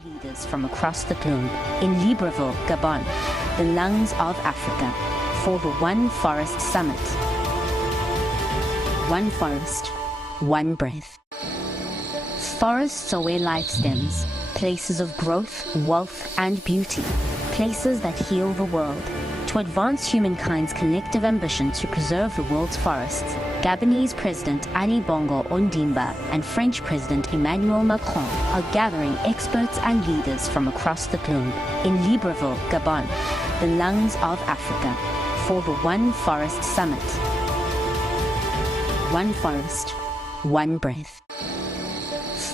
Leaders from across the globe in Libreville, Gabon, the lungs of Africa, for the One Forest Summit. One forest, one breath. Forests are where life stems, places of growth, wealth, and beauty, places that heal the world. To advance humankind's collective ambition to preserve the world's forests, Gabonese President Ali Bongo Ondimba and French President Emmanuel Macron are gathering experts and leaders from across the globe in Libreville, Gabon, the lungs of Africa, for the One Forest Summit. One forest, one breath.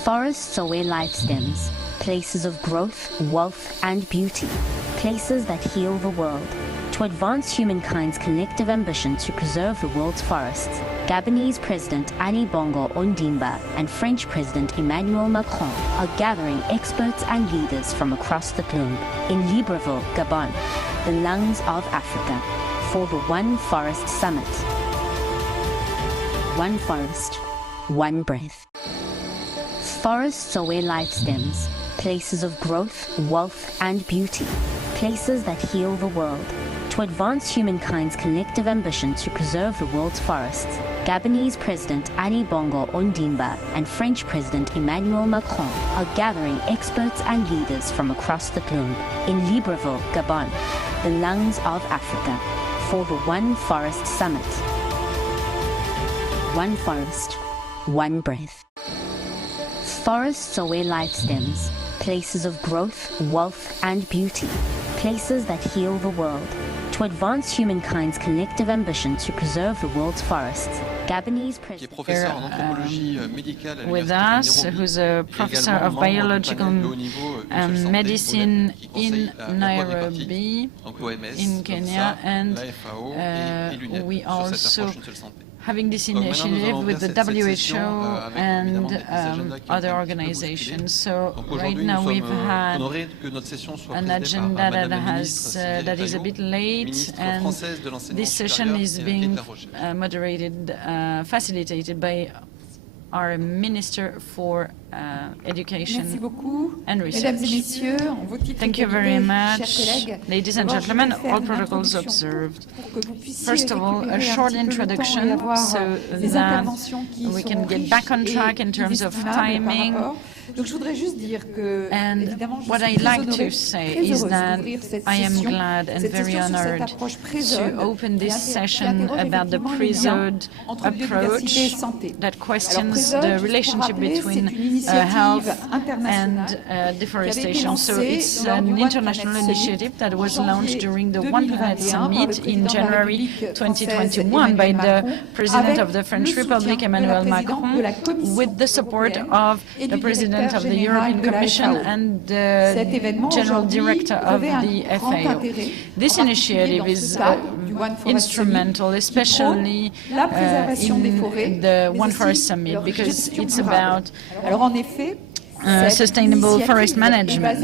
Forests are where life stems, places of growth, wealth, and beauty, places that heal the world. To advance humankind's collective ambition to preserve the world's forests, Gabonese President Ali Bongo Ondimba and French President Emmanuel Macron are gathering experts and leaders from across the globe in Libreville, Gabon, the lungs of Africa, for the One Forest Summit. One forest, one breath. Forests are where life stems, places of growth, wealth, and beauty, places that heal the world. To advance humankind's collective ambition to preserve the world's forests, Gabonese President Ali Bongo Ondimba and French President Emmanuel Macron are gathering experts and leaders from across the globe in Libreville, Gabon, the lungs of Africa, for the One Forest Summit. One forest, one breath. Forests are where life stems, places of growth, wealth, and beauty, places that heal the world. To advance humankind's collective ambition to preserve the world's forests, Gabonese President with us, who's a professor of biological medicine in Nairobi, in Kenya, and we also having this initiative with the WHO and other organizations. So right now we've had an agenda that is a bit late, and this session is being facilitated by our Minister for Education and Research. Thank you very much. Ladies and gentlemen, all protocols observed. First of all, a short introduction so that we can get back on track in terms of timing. And what I'd like to say is that I am glad and very honored to open this session about the PREZODE approach that questions the relationship between health and deforestation. So it's an international initiative that was launched during the One Planet Summit in January 2021 by the President of the French Republic, Emmanuel Macron, with the support of the President of the European Commission and the General Director of the FAO. This initiative is instrumental, especially in the One Forest Summit, because it's about sustainable forest management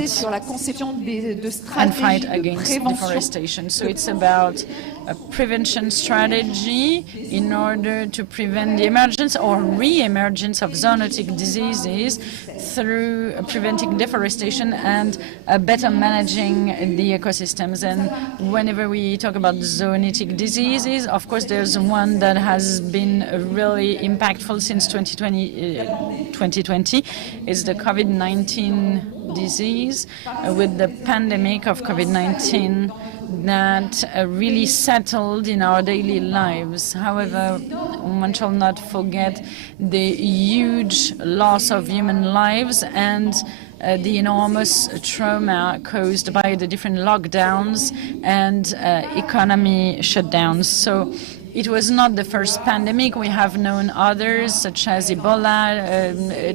and fight against deforestation. So it's about a prevention strategy in order to prevent the emergence or re-emergence of zoonotic diseases through preventing deforestation and better managing the ecosystems. And whenever we talk about zoonotic diseases, of course there's one that has been really impactful since 2020 is the COVID-19 disease, with the pandemic of COVID-19 that really settled in our daily lives. However, one shall not forget the huge loss of human lives and the enormous trauma caused by the different lockdowns and economy shutdowns. So it was not the first pandemic. We have known others, such as Ebola,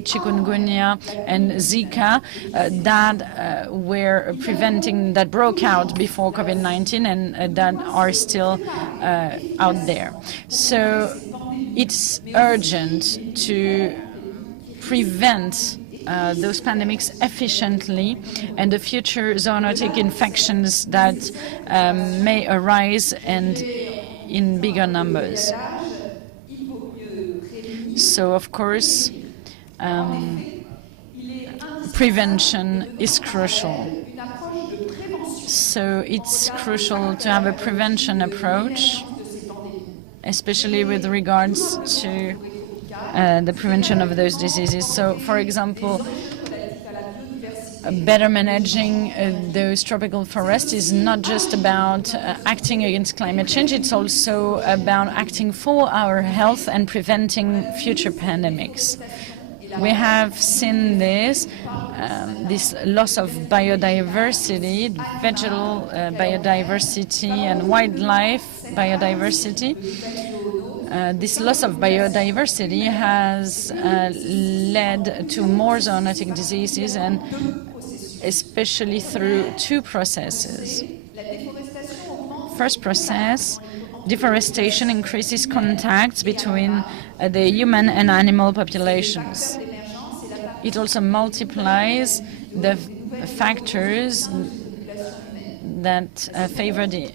chikungunya, and Zika, that broke out before COVID-19 and that are still out there. So it's urgent to prevent those pandemics efficiently and the future zoonotic infections that may arise and in bigger numbers. So, of course, prevention is crucial. So it's crucial to have a prevention approach, especially with regards to the prevention of those diseases. So, for example, better managing those tropical forests is not just about acting against climate change, it's also about acting for our health and preventing future pandemics. We have seen this loss of biodiversity, vegetal biodiversity and wildlife biodiversity. This loss of biodiversity has led to more zoonotic diseases, and especially through two processes. First process, deforestation increases contacts between the human and animal populations. It also multiplies the factors that favor the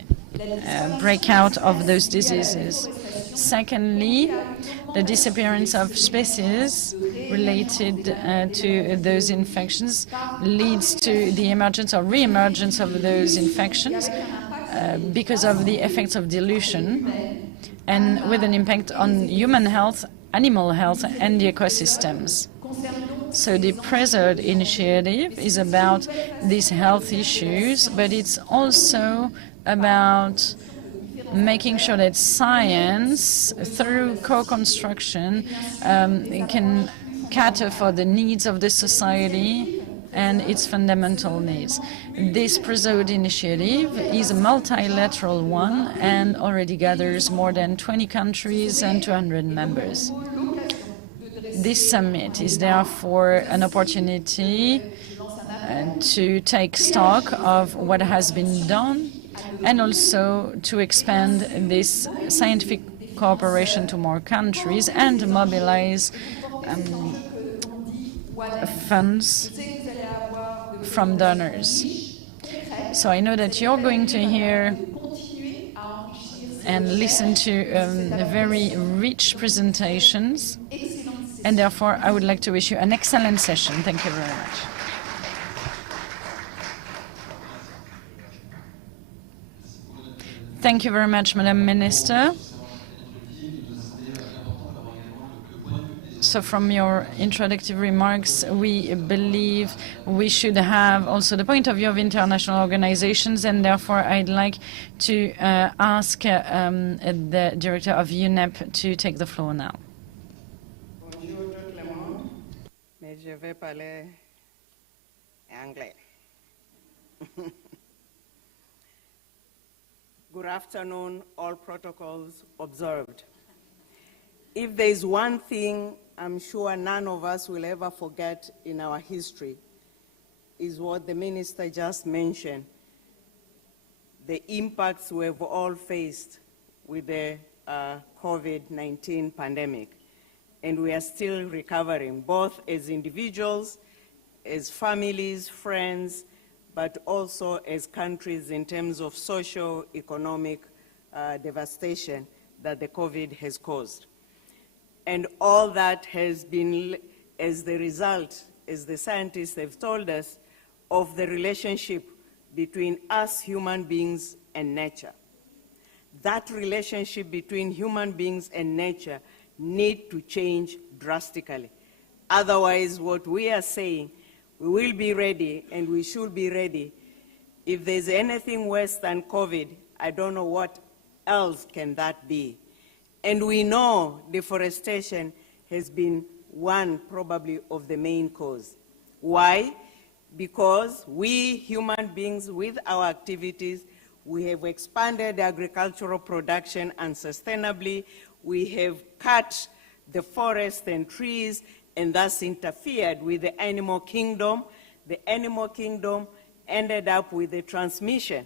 breakout of those diseases. Secondly, the disappearance of species related to those infections leads to the emergence or re-emergence of those infections because of the effects of dilution, and with an impact on human health, animal health, and the ecosystems. So the PREZODE initiative is about these health issues, but it's also about making sure that science, through co-construction, can cater for the needs of the society and its fundamental needs. This PREZODE initiative is a multilateral one and already gathers more than 20 countries and 200 members. This summit is therefore an opportunity to take stock of what has been done and also to expand this scientific cooperation to more countries and mobilize funds from donors. So I know that you're going to hear and listen to very rich presentations, and therefore I would like to wish you an excellent session. Thank you very much. Thank you very much, Madam Minister. So from your introductory remarks, we believe we should have also the point of view of international organizations, and therefore I'd like to ask the director of UNEP to take the floor now. Bonjour tout le monde, mais je vais parler anglais. Good afternoon, all protocols observed. If there is one thing I'm sure none of us will ever forget in our history, is what the minister just mentioned, the impacts we've all faced with the COVID-19 pandemic. And we are still recovering, both as individuals, as families, friends, but also as countries in terms of social, economic devastation that the COVID has caused. And all that has been as the result, as the scientists have told us, of the relationship between us human beings and nature. That relationship between human beings and nature need to change drastically. Otherwise, what we are saying, we will be ready and we should be ready. If there's anything worse than COVID, I don't know what else can that be. And we know deforestation has been one probably of the main cause. Why? Because we human beings with our activities, we have expanded agricultural production unsustainably, we have cut the forest and trees and thus interfered with the animal kingdom. The animal kingdom ended up with the transmission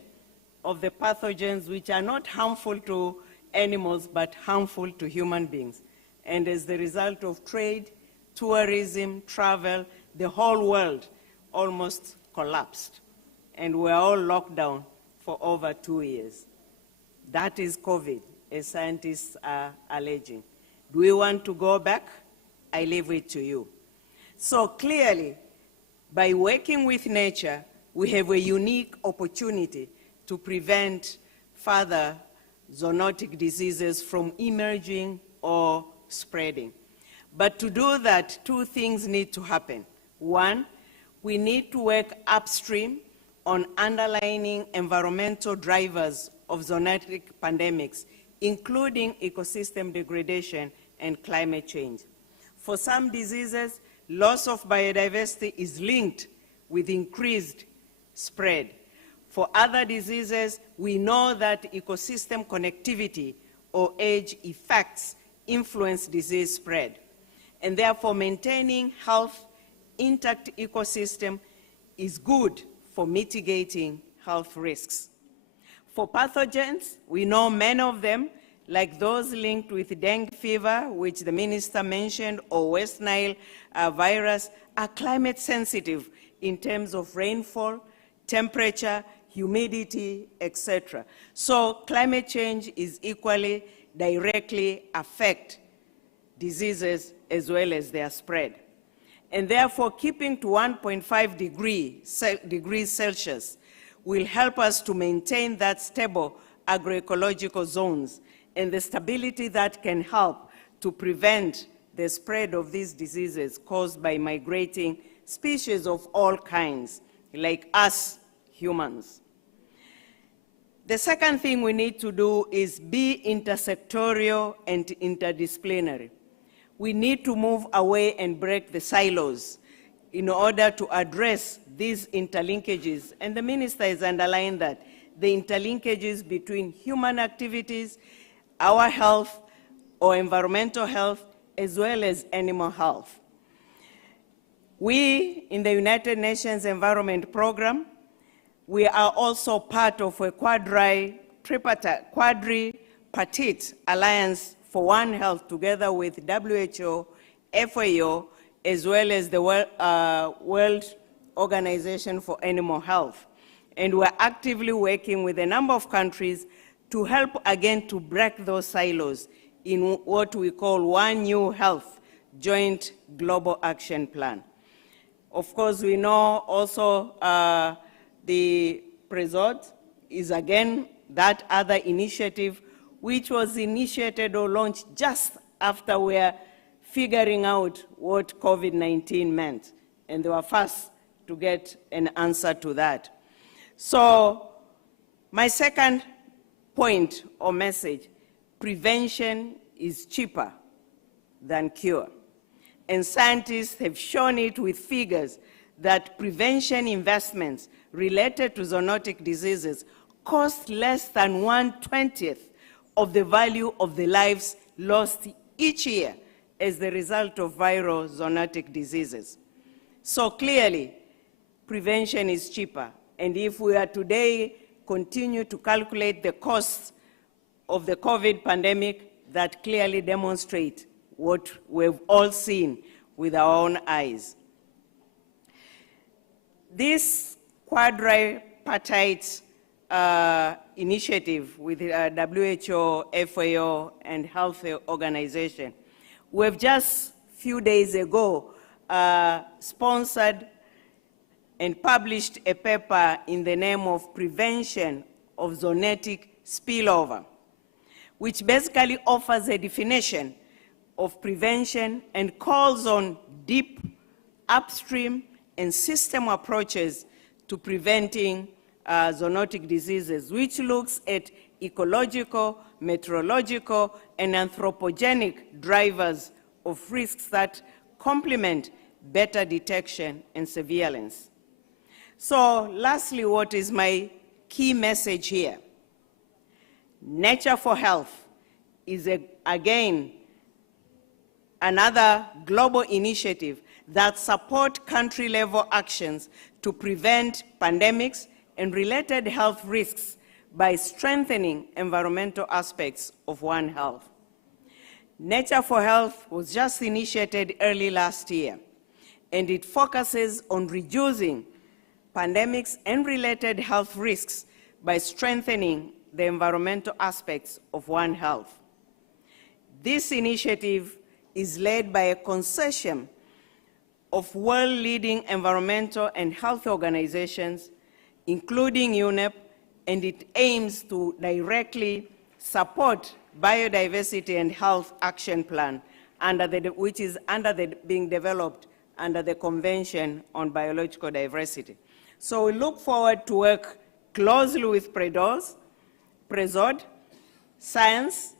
of the pathogens which are not harmful to animals but harmful to human beings. And as the result of trade, tourism, travel, the whole world almost collapsed. And we're all locked down for over 2 years. That is COVID, as scientists are alleging. Do we want to go back? I leave it to you. So clearly, By working with nature, we have a unique opportunity to prevent further zoonotic diseases from emerging or spreading. But to do that, two things need to happen. One, we need to work upstream on underlying environmental drivers of zoonotic pandemics, including ecosystem degradation and climate change. For some diseases, loss of biodiversity is linked with increased spread. For other diseases, we know that ecosystem connectivity or age effects influence disease spread. And therefore, maintaining health, intact ecosystem is good for mitigating health risks. For pathogens, we know many of them, like those linked with dengue fever, which the minister mentioned, or West Nile virus, are climate sensitive in terms of rainfall, temperature, humidity, etc. So climate change is equally directly affect diseases as well as their spread. And therefore, keeping to 1.5 degrees Celsius will help us to maintain that stable agroecological zones and the stability that can help to prevent the spread of these diseases caused by migrating species of all kinds, like us humans. The second thing we need to do is be intersectorial and interdisciplinary. We need to move away and break the silos in order to address these interlinkages. And the minister has underlined that, the interlinkages between human activities, our health or environmental health, as well as animal health. We, in the United Nations Environment Program, we are also part of a quadripartite alliance for One Health, together with WHO, FAO, as well as the World Organization for Animal Health. And we're actively working with a number of countries to help again to break those silos in what we call One New Health Joint Global Action Plan. Of course, we know also the PREZODE is again that other initiative which was initiated or launched just after we were figuring out what COVID-19 meant, and they were first to get an answer to that. So my second point or message, prevention is cheaper than cure. And scientists have shown it with figures that prevention investments related to zoonotic diseases cost less than 1/20 of the value of the lives lost each year as the result of viral zoonotic diseases. So clearly, prevention is cheaper. And if we are today continue to calculate the costs of the COVID pandemic, that clearly demonstrate what we've all seen with our own eyes. This quadripartite initiative with WHO, FAO, and Health Organization, we've just a few days ago sponsored and published a paper in the name of Prevention of Zoonotic Spillover, which basically offers a definition of prevention and calls on deep, upstream, and system approaches to preventing zoonotic diseases, which looks at ecological, meteorological, and anthropogenic drivers of risks that complement better detection and surveillance. So lastly, what is my key message here? Nature for Health is, again, another global initiative that supports country-level actions to prevent pandemics and related health risks by strengthening environmental aspects of One Health. Nature for Health was just initiated early last year, and it focuses on reducing pandemics and related health risks by strengthening the environmental aspects of One Health. This initiative is led by a consortium of world-leading environmental and health organizations, including UNEP, and it aims to directly support biodiversity and health action plan which is being developed under the Convention on Biological Diversity. So we look forward to work closely with PREZODE, science,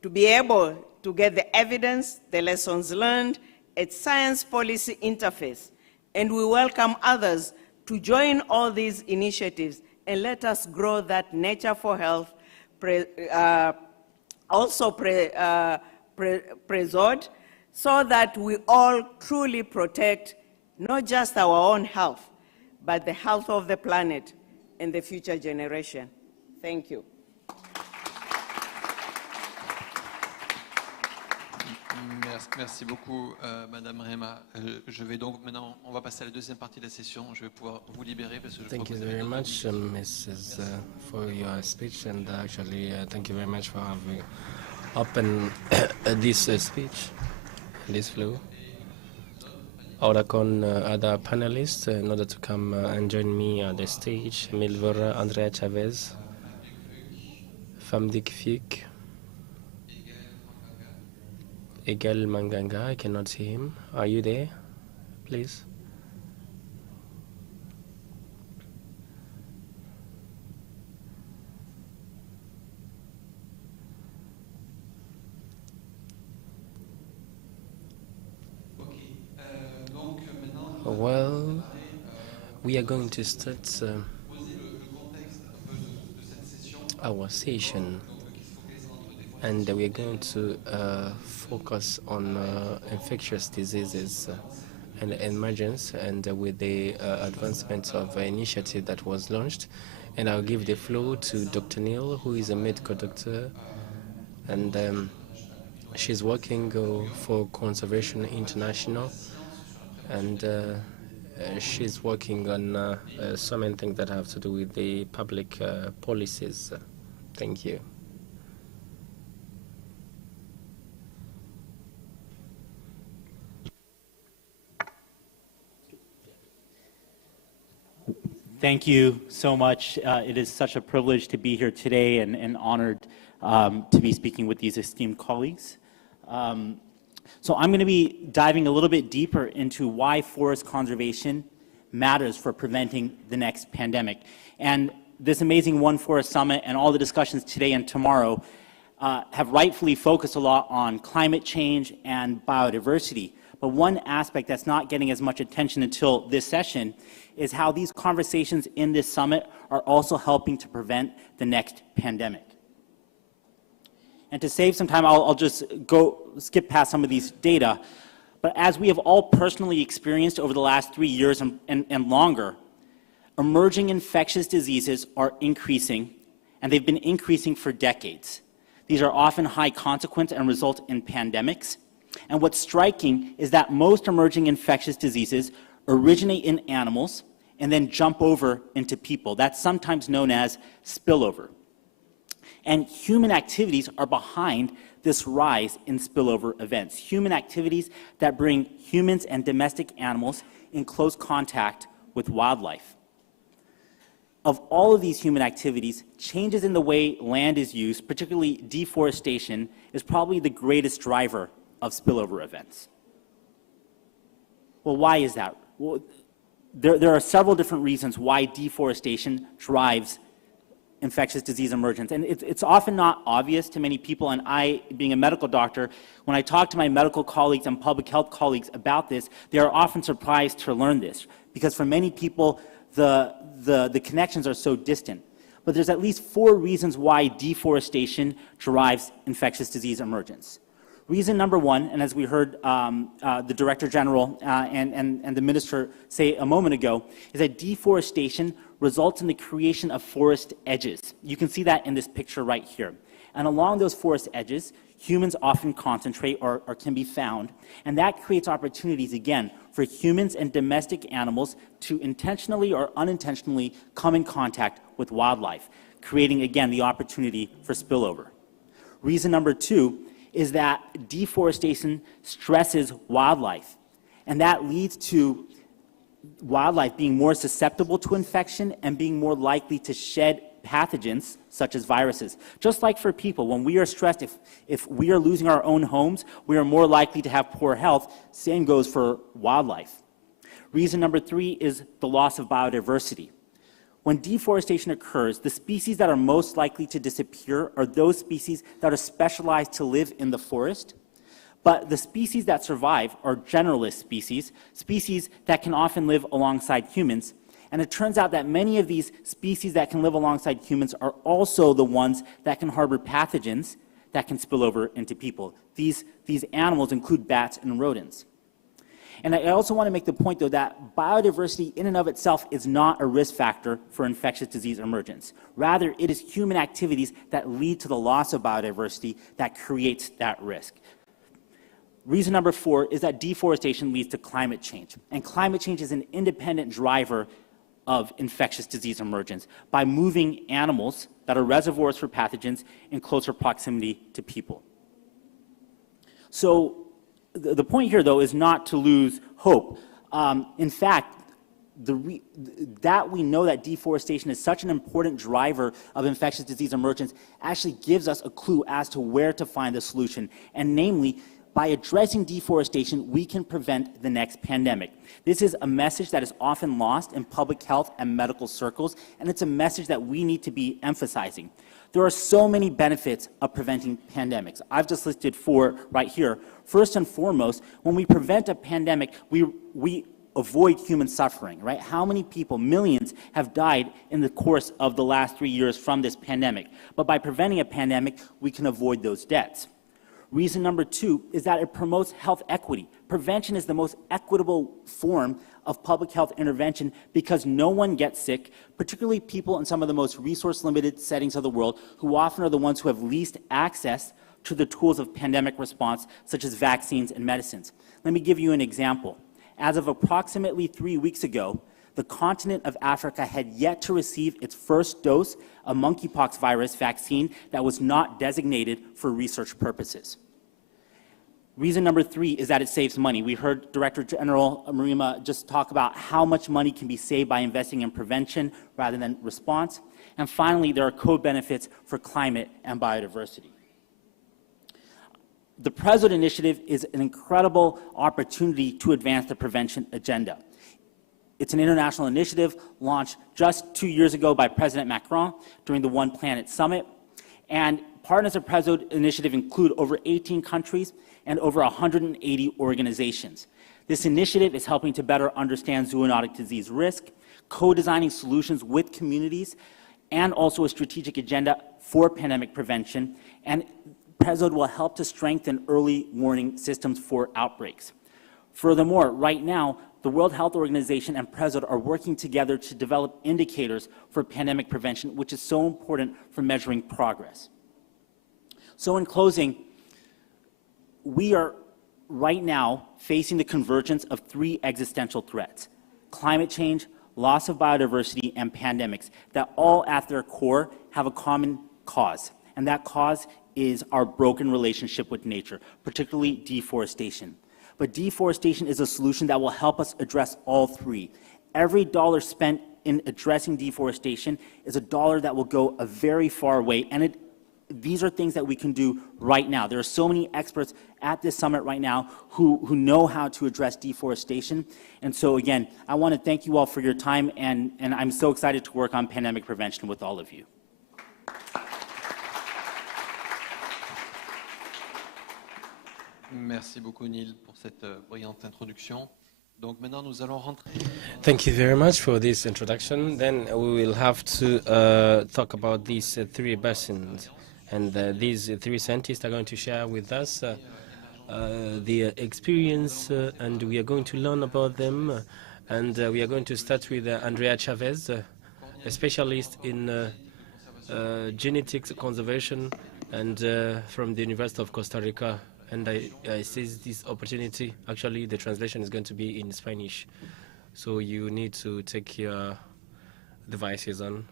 to be able to get the evidence, the lessons learned at science policy interface. And we welcome others to join all these initiatives and let us grow that nature for health, PREZODE, so that we all truly protect not just our own health, but the health of the planet and the future generation. Thank you. Merci beaucoup, Madame Rema. Je vais donc maintenant, on va passer à la deuxième partie de la session. Je vais pouvoir vous libérer parce que je Thank you very much, Mrs. For your speech, and actually, thank you very much for having open this speech, this flow. Ora con other panelists in order to come and join me on the stage, Milvora Andrea Chavez, Famdik Fik, Egel Manganga. I cannot see him. Are you there, please? Well, we are going to start our session, and we are going to focus on infectious diseases and emergence, and with the advancement of an initiative that was launched. And I'll give the floor to Dr. Neil, who is a medical doctor, and she's working for Conservation International, and she's working on so many things that have to do with the public policies. Thank you. Thank you so much. It is such a privilege to be here today and honored to be speaking with these esteemed colleagues. So I'm going to be diving a little bit deeper into why forest conservation matters for preventing the next pandemic. And this amazing One Forest Summit and all the discussions today and tomorrow have rightfully focused a lot on climate change and biodiversity. But one aspect that's not getting as much attention until this session is how these conversations in this summit are also helping to prevent the next pandemic. And to save some time, I'll just skip past some of these data. But as we have all personally experienced over the last 3 years and longer, emerging infectious diseases are increasing, and they've been increasing for decades. These are often high consequence and result in pandemics. And what's striking is that most emerging infectious diseases originate in animals and then jump over into people. That's sometimes known as spillover. And human activities are behind this rise in spillover events. Human activities that bring humans and domestic animals in close contact with wildlife. Of all of these human activities, changes in the way land is used, particularly deforestation, is probably the greatest driver of spillover events. Well, why is that? Well, there are several different reasons why deforestation drives infectious disease emergence. And it's often not obvious to many people, and I, being a medical doctor, when I talk to my medical colleagues and public health colleagues about this, they are often surprised to learn this, because for many people, the connections are so distant. But there's at least 4 reasons why deforestation drives infectious disease emergence. Reason number 1, and as we heard the Director General and the Minister say a moment ago, is that deforestation results in the creation of forest edges. You can see that in this picture right here. And along those forest edges, humans often concentrate or can be found, and that creates opportunities, again, for humans and domestic animals to intentionally or unintentionally come in contact with wildlife, creating, again, the opportunity for spillover. Reason number 2 is that deforestation stresses wildlife. And that leads to wildlife being more susceptible to infection and being more likely to shed pathogens such as viruses. Just like for people, when we are stressed, if we are losing our own homes, we are more likely to have poor health. Same goes for wildlife. Reason number 3 is the loss of biodiversity. When deforestation occurs, the species that are most likely to disappear are those species that are specialized to live in the forest. But the species that survive are generalist species, species that can often live alongside humans. And it turns out that many of these species that can live alongside humans are also the ones that can harbor pathogens that can spill over into people. These animals include bats and rodents. And I also want to make the point, though, that biodiversity in and of itself is not a risk factor for infectious disease emergence. Rather, it is human activities that lead to the loss of biodiversity that creates that risk. Reason number 4 is that deforestation leads to climate change. And climate change is an independent driver of infectious disease emergence by moving animals that are reservoirs for pathogens in closer proximity to people. So the point here, though, is not to lose hope. In fact, that we know that deforestation is such an important driver of infectious disease emergence actually gives us a clue as to where to find the solution. And namely, by addressing deforestation, we can prevent the next pandemic. This is a message that is often lost in public health and medical circles, and it's a message that we need to be emphasizing. There are so many benefits of preventing pandemics. I've just listed 4 right here. First and foremost, when we prevent a pandemic, we avoid human suffering, right? How many people, millions, have died in the course of the last 3 years from this pandemic? But by preventing a pandemic, we can avoid those deaths. Reason number 2 is that it promotes health equity. Prevention is the most equitable form of public health intervention because no one gets sick, particularly people in some of the most resource-limited settings of the world, who often are the ones who have least access to the tools of pandemic response, such as vaccines and medicines. Let me give you an example. As of approximately 3 weeks ago, the continent of Africa had yet to receive its first dose of monkeypox virus vaccine that was not designated for research purposes. Reason number 3 is that it saves money. We heard Director General Marima just talk about how much money can be saved by investing in prevention rather than response. And finally, there are co-benefits for climate and biodiversity. The PREZODE initiative is an incredible opportunity to advance the prevention agenda. It's an international initiative launched just 2 years ago by President Macron during the One Planet Summit. And partners of PREZODE initiative include over 18 countries and over 180 organizations. This initiative is helping to better understand zoonotic disease risk, co-designing solutions with communities, and also a strategic agenda for pandemic prevention. And PREZODE will help to strengthen early warning systems for outbreaks. Furthermore, right now, the World Health Organization and PREZODE are working together to develop indicators for pandemic prevention, which is so important for measuring progress. So in closing, we are right now facing the convergence of 3 existential threats: climate change, loss of biodiversity, and pandemics that all at their core have a common cause. And that cause is our broken relationship with nature, particularly deforestation. But deforestation is a solution that will help us address all 3. Every dollar spent in addressing deforestation is a dollar that will go a very far way, and these are things that we can do right now. There are so many experts at this summit right now who know how to address deforestation. And so again, I want to thank you all for your time, and I'm so excited to work on pandemic prevention with all of you. Merci beaucoup, Neil, pour cette brillante introduction. Donc maintenant, nous allons rentrer. Thank you very much for this introduction. Then we will have to talk about these 3 basins. And these 3 scientists are going to share with us their experience, and we are going to learn about them. And we are going to start with Andrea Chavez, a specialist in genetics conservation and from the University of Costa Rica. And I seize this opportunity. Actually, the translation is going to be in Spanish. So you need to take your devices on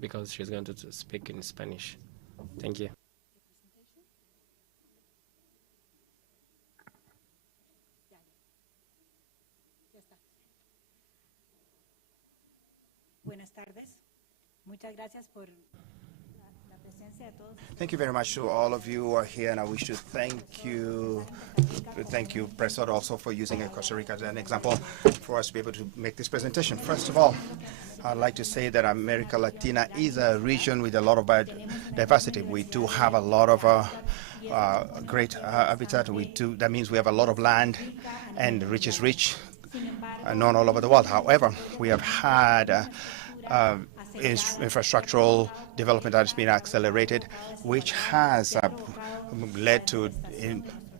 because she's going to speak in Spanish. Thank you. Thank you very much to all of you who are here, and I wish to thank you, PREZODE, also for using Costa Rica as an example for us to be able to make this presentation. First of all, I'd like to say that America Latina is a region with a lot of biodiversity. We do have a lot of great habitat. That means we have a lot of land, and rich is rich, known all over the world. However, we have had infrastructural development that has been accelerated, which has led to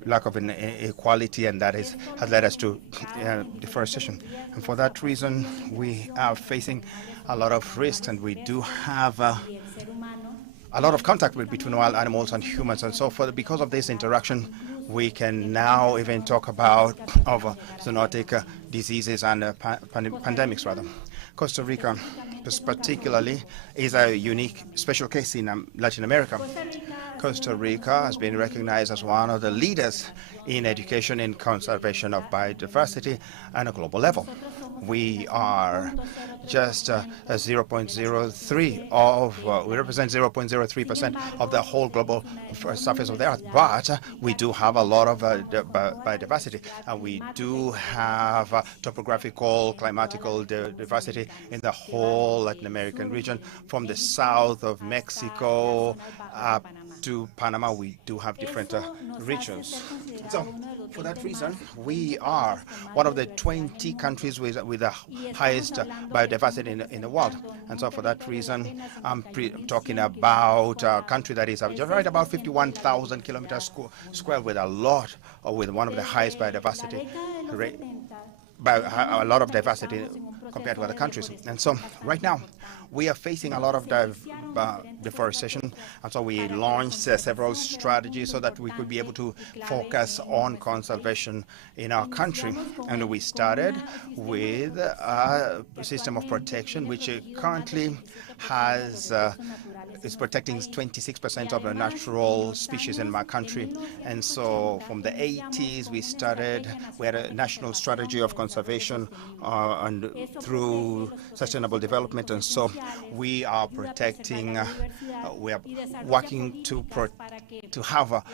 lack of inequality, and that has led us to deforestation. And for that reason, we are facing a lot of risks, and we do have a lot of contact between wild animals and humans. And so because of this interaction, we can now even talk about zoonotic diseases and pandemics, rather. Costa Rica, particularly, is a unique special case in Latin America. Costa Rica has been recognized as one of the leaders in education and conservation of biodiversity on a global level. We are just 0.03 of, we represent 0.03% of the whole global surface of the earth, but we do have a lot of biodiversity, and we do have topographical, climatical diversity in the whole Latin American region, from the south of Mexico up to Panama. We do have different regions. So, for that reason, we are one of the 20 countries with the highest biodiversity in the world. And so, for that reason, I'm talking about a country that is just right about 51,000 kilometers square, with with one of the highest biodiversity rate, a lot of diversity compared to other countries. And so, right now, we are facing a lot of deforestation, and so we launched several strategies so that we could be able to focus on conservation in our country. And we started with a system of protection, which currently is protecting 26% of the natural species in my country. And so from the 80s, we had a national strategy of conservation and through sustainable development. And so we are protecting, we are working to have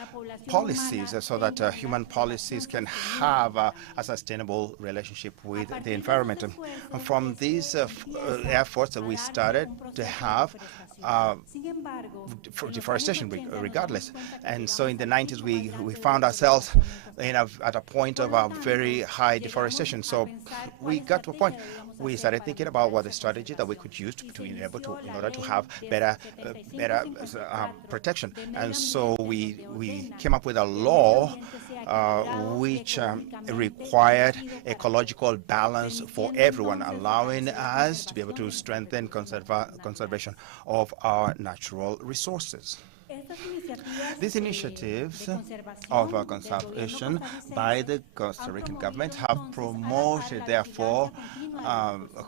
policies so that human policies can have a sustainable relationship with the environment. And from these efforts that we started to have for deforestation regardless. And so in the 90s, we found ourselves at a point of a very high deforestation. So we got to a point we started thinking about what the strategy that we could use to be able to, in order to have better protection. And so we came up with a law which required ecological balance for everyone, allowing us to be able to strengthen conservation of our natural resources. These initiatives of conservation by the Costa Rican government have promoted, therefore,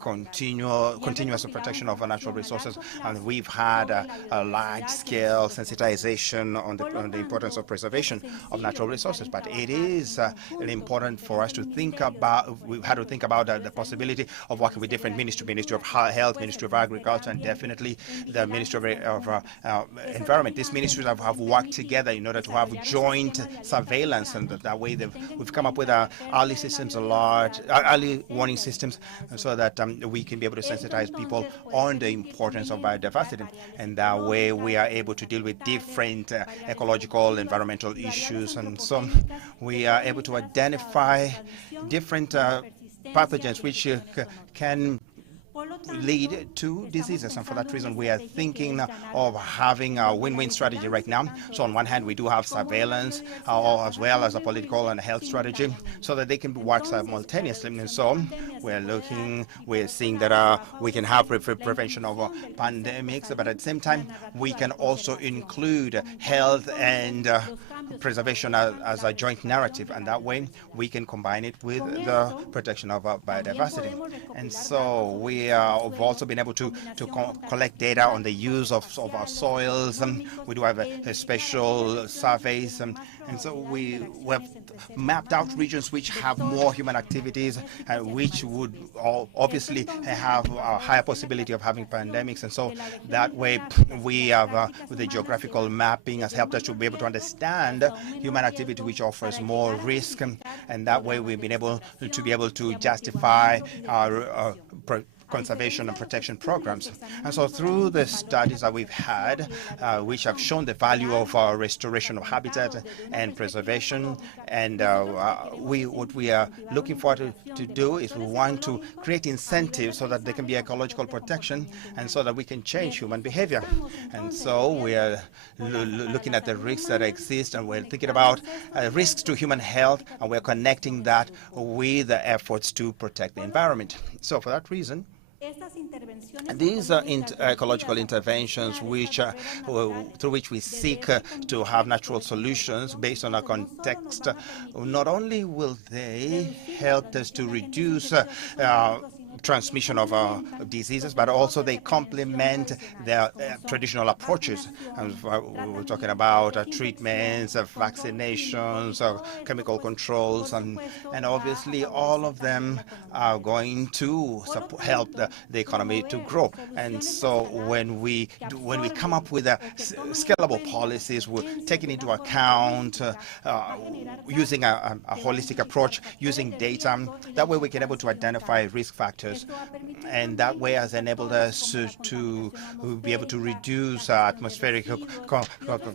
continuous protection of our natural resources, and we've had a large-scale sensitization on the importance of preservation of natural resources. But it is important for us to think about, we've had to think about the possibility of working with different ministries, Ministry of Health, Ministry of Agriculture, and definitely the Ministry of Environment. These ministries have worked together in order to have joint surveillance, and that way we've come up with early systems, early warning systems, so that we can be able to sensitize people on the importance of biodiversity. And that way we are able to deal with different ecological, environmental issues. And so we are able to identify different pathogens which can lead to diseases. And for that reason, we are thinking of having a win-win strategy right now. So on one hand, we do have surveillance as well as a political and health strategy so that they can work simultaneously. And so we're seeing that we can have prevention of pandemics, but at the same time, we can also include health and preservation as a joint narrative, and that way we can combine it with the protection of biodiversity. And so we are have also been able to collect data on the use of our soils. We do have a special surveys, and so we have mapped out regions which have more human activities, which would obviously have a higher possibility of having pandemics. And so that way we have, with the geographical mapping, has helped us to be able to understand human activity which offers more risk, and that way we've been able to justify our conservation and protection programs. And so through the studies that we've had, which have shown the value of restoration of habitat and preservation, and what we are looking for to do is we want to create incentives so that there can be ecological protection and so that we can change human behavior. And so we are looking at the risks that exist, and we're thinking about risks to human health, and we're connecting that with the efforts to protect the environment. So for that reason, these are ecological interventions through which we seek to have natural solutions based on our context. Not only will they help us to reduce transmission of diseases, but also they complement their traditional approaches. And we're talking about treatments, vaccinations, chemical controls, and obviously all of them are going to help the economy to grow. And so when we come up with scalable policies, we're taking into account using a holistic approach, using data. That way we can able to identify risk factors, and that way has enabled us to be able to reduce atmospheric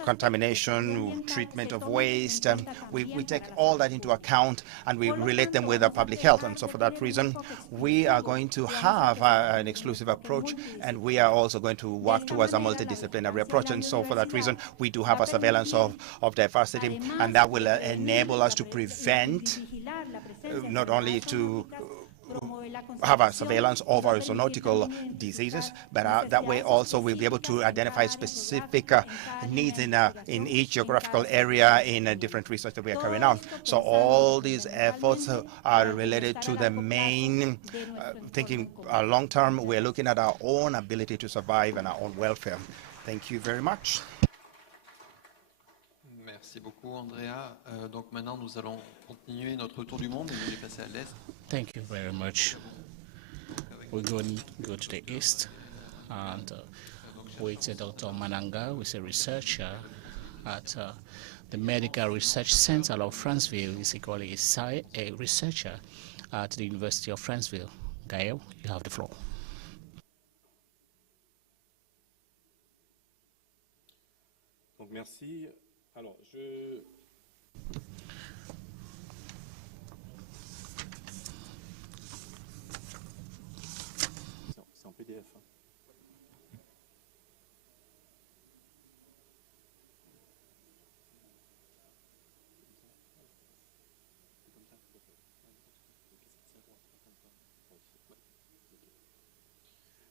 contamination, treatment of waste. We take all that into account, and we relate them with public health. And so for that reason, we are going to have an exclusive approach, and we are also going to work towards a multidisciplinary approach. And so for that reason, we do have a surveillance of diversity, and that will enable us to prevent, not only to have a surveillance over zoonotical diseases, but that way also we'll be able to identify specific needs in each geographical area in different research that we are carrying out. So all these efforts are related to the main thinking long term. We're looking at our own ability to survive and our own welfare. Thank you very much. Merci beaucoup, Andrea. Donc maintenant, nous allons continuer notre tour du monde et nous allons passer à l'est. Thank you very much. We're going to go to the east, and with Dr. Mananga, who is a researcher at the Medical Research Center of Franceville. He's equally a researcher at the University of Franceville. Gaël, you have the floor. Donc merci. Alors, c'est en PDF. Hein.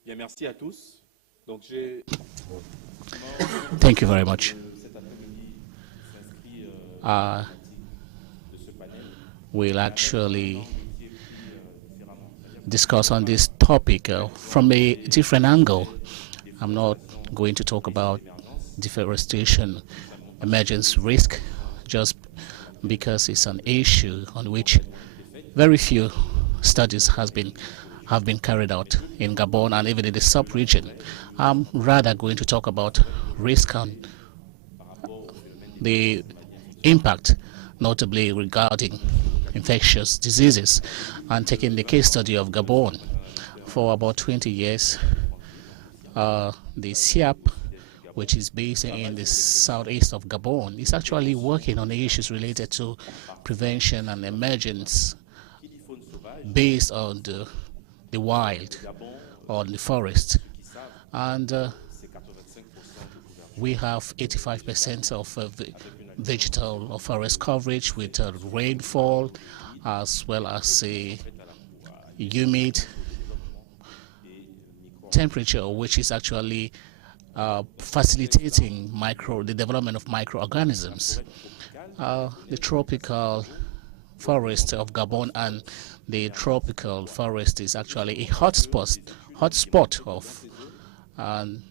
Bien, merci à tous. Donc j'ai. Thank you very much. We'll actually discuss on this topic from a different angle. I'm not going to talk about deforestation, emergence risk, just because it's an issue on which very few studies have been carried out in Gabon and even in the sub-region. I'm rather going to talk about risk and the impact, notably regarding infectious diseases, and taking the case study of Gabon. For about 20 years, the SIAP, which is based in the southeast of Gabon, is actually working on the issues related to prevention and emergence based on the wild, on the forest. And we have 85% of vegetal or forest coverage with rainfall, as well as a humid temperature, which is actually facilitating the development of microorganisms. The tropical forest of Gabon and the tropical forest is actually a hotspot hotspot of. And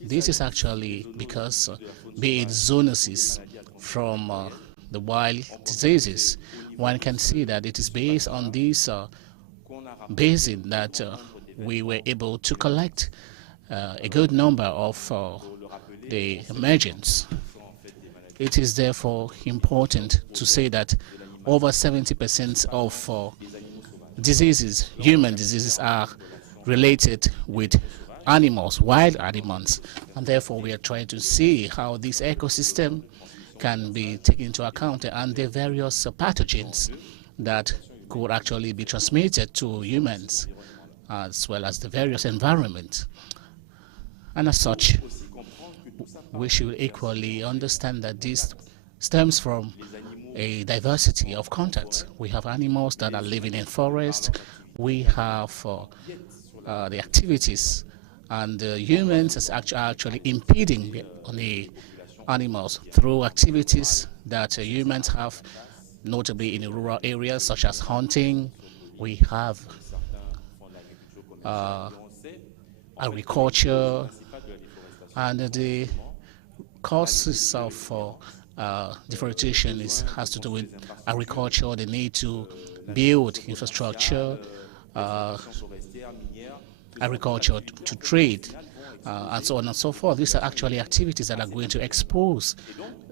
this is actually because, be it zoonoses from the wild diseases, one can see that it is based on this basin that we were able to collect a good number of the emergence. It is therefore important to say that over 70% of diseases, human diseases, are related with animals, wild animals, and therefore we are trying to see how this ecosystem can be taken into account and the various pathogens that could actually be transmitted to humans, as well as the various environments. And as such, we should equally understand that this stems from a diversity of contacts. We have animals that are living in forests. We have the activities, and humans are actually impeding the animals through activities that humans have, notably in rural areas such as hunting. We have agriculture, and the causes of deforestation has to do with agriculture, the need to build infrastructure, agriculture to trade, and so on and so forth. These are actually activities that are going to expose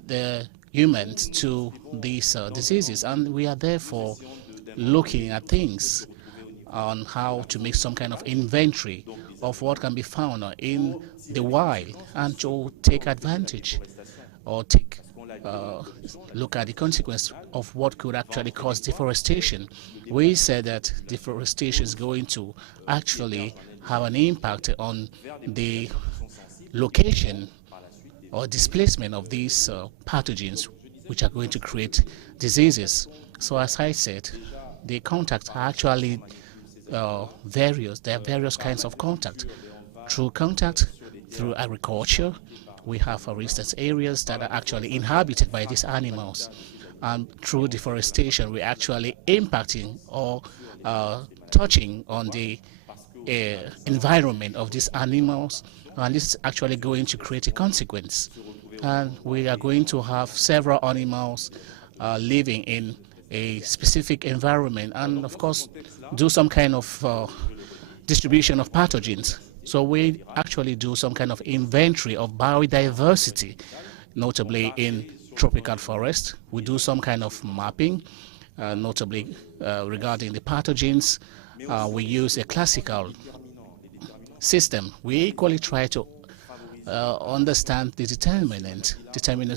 the humans to these diseases, and we are therefore looking at things on how to make some kind of inventory of what can be found in the wild and to take advantage or take look at the consequence of what could actually cause deforestation. We said that deforestation is going to actually have an impact on the location or displacement of these pathogens, which are going to create diseases. So as I said, the contacts are actually various. There are various kinds of contact. Through contact, through agriculture, we have, for instance, areas that are actually inhabited by these animals. And through deforestation, we're actually impacting or touching on the environment of these animals, and this is actually going to create a consequence. And we are going to have several animals living in a specific environment, and of course do some kind of distribution of pathogens. So we actually do some kind of inventory of biodiversity, notably in tropical forest. We do some kind of mapping, notably regarding the pathogens. We use a classical system. We equally try to understand the determinants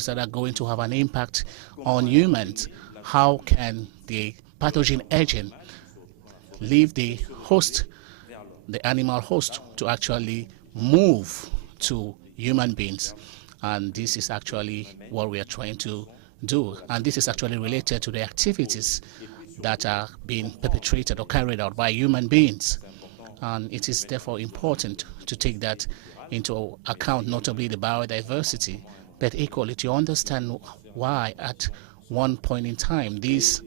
that are going to have an impact on humans. How can the pathogen agent leave the host, the animal host, to actually move to human beings? And this is actually what we are trying to do. And this is actually related to the activities that are being perpetrated or carried out by human beings. And it is therefore important to take that into account, notably the biodiversity, but equally to understand why at one point in time this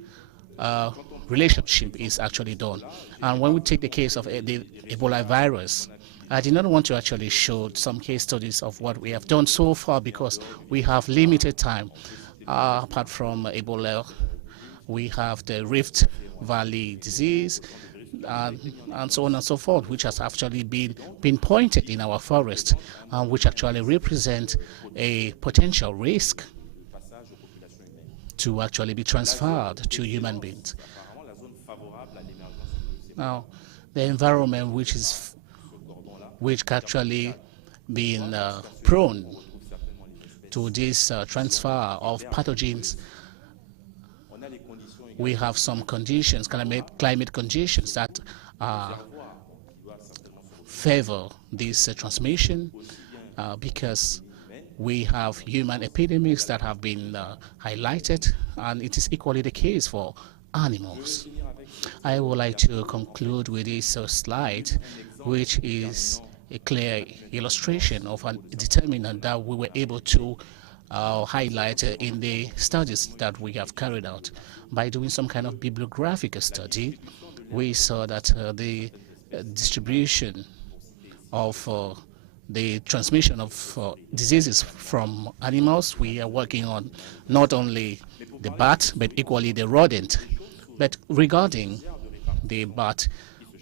relationship is actually done. And when we take the case of the Ebola virus, I did not want to actually show some case studies of what we have done so far because we have limited time. Apart from Ebola, we have the Rift Valley disease, and so on and so forth, which has actually been pinpointed in our forest, which actually represent a potential risk to actually be transferred to human beings. Now, the environment which actually been prone to this transfer of pathogens, we have some conditions, climate conditions that favor this transmission because we have human epidemics that have been highlighted, and it is equally the case for animals. I would like to conclude with this slide, which is a clear illustration of a determinant that we were able to highlight in the studies that we have carried out. By doing some kind of bibliographic study, we saw that the distribution of the transmission of diseases from animals. We are working on not only the bat, but equally the rodent. But regarding the bat,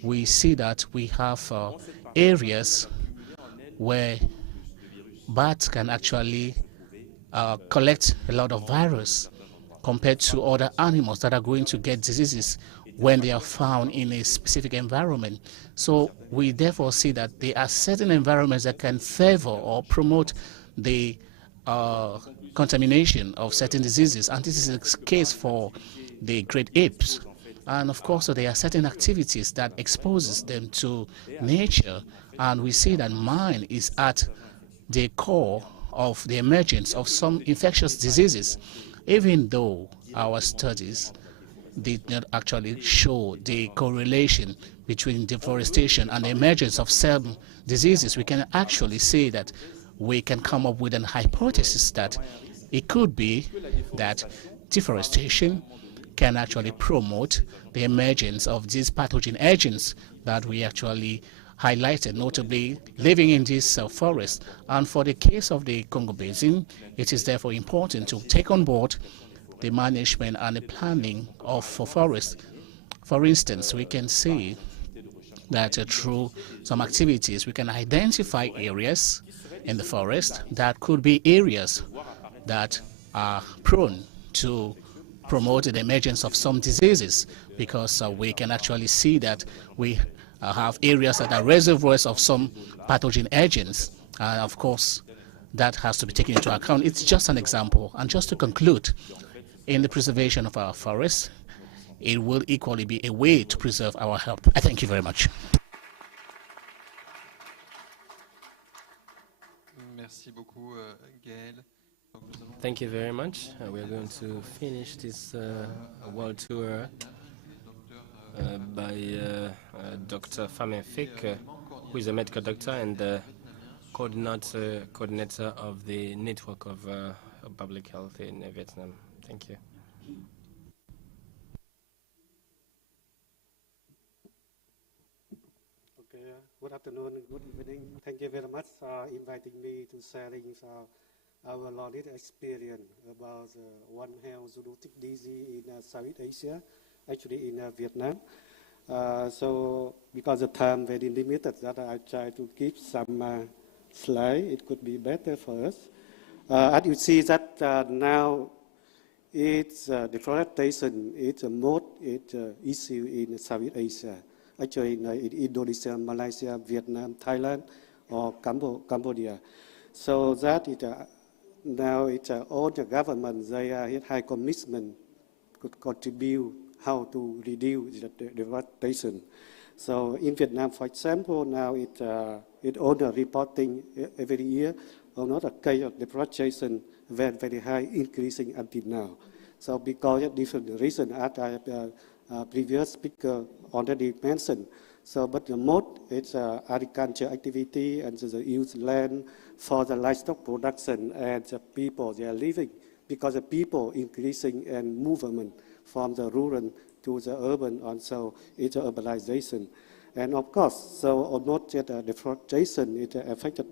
we see that we have areas where bats can actually collect a lot of virus compared to other animals that are going to get diseases when they are found in a specific environment. So we therefore see that there are certain environments that can favor or promote the contamination of certain diseases, and this is the case for the great apes. And of course, there are certain activities that exposes them to nature, and we see that man is at the core of the emergence of some infectious diseases, even though our studies did not actually show the correlation between deforestation and the emergence of some diseases. We can actually say that we can come up with an hypothesis that it could be that deforestation can actually promote the emergence of these pathogen agents that we actually highlighted, notably living in this forest. And for the case of the Congo Basin, it is therefore important to take on board the management and the planning of forests. For instance, we can see that through some activities, we can identify areas in the forest that could be areas that are prone to promote the emergence of some diseases, because we can actually see that we have areas that are reservoirs of some pathogen agents. Of course, that has to be taken into account. It's just an example. And just to conclude, in the preservation of our forests, it will equally be a way to preserve our health. I thank you very much. Merci beaucoup, Gaël. Thank you very much. We are going to finish this world tour by Dr. Famin Fik, who is a medical doctor and coordinator of the network of public health in Vietnam. Thank you. Okay, good afternoon and good evening. Thank you very much for inviting me to sharing our knowledge experience about One Health zoonotic disease in Southeast Asia, actually in Vietnam. So because the time very limited, that I try to keep some slide. It could be better for us. As you see that now it's deforestation. It's a most issue in Southeast Asia. Actually in Indonesia, Malaysia, Vietnam, Thailand, or Cambodia. So that it now it's all the government, they have high commitment could contribute how to reduce the deforestation. So in Vietnam, for example, now it only reporting every year on not a case of deforestation very, very high, increasing until now. So because of different reasons, as previous speaker already mentioned. So, but the most it's agriculture activity and the use land for the livestock production, and the people they are living, because the people increasing and movement from the rural to the urban, also it's urbanization. And of course, so almost deforestation, it affected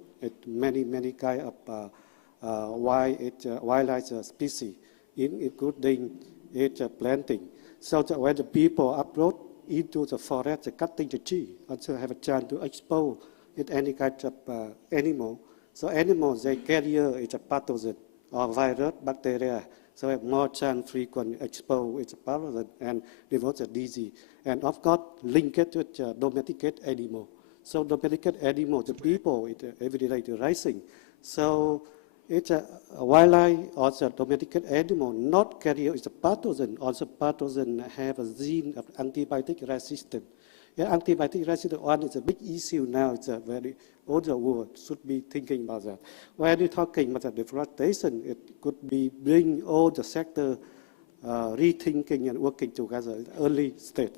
many kind of wildlife species, including its planting. So that when the people approach into the forest, cutting the tree, also have a chance to expose any kind of animal. So animals, they carry it's a pathogen or virus, bacteria. So have more chance frequent expose its pathogen and develop the disease. And of course, linked with domesticated animal. So domesticated animal, the people, every day rising. So it's a wildlife or a domesticated animal not carry it's a pathogen. Also pathogen have a gene of antibiotic resistance. Yeah, antibiotic resistant one is a big issue now. It's a very all the world should be thinking about that. When you're talking about the deforestation, it could be bring all the sector rethinking and working together at early stage.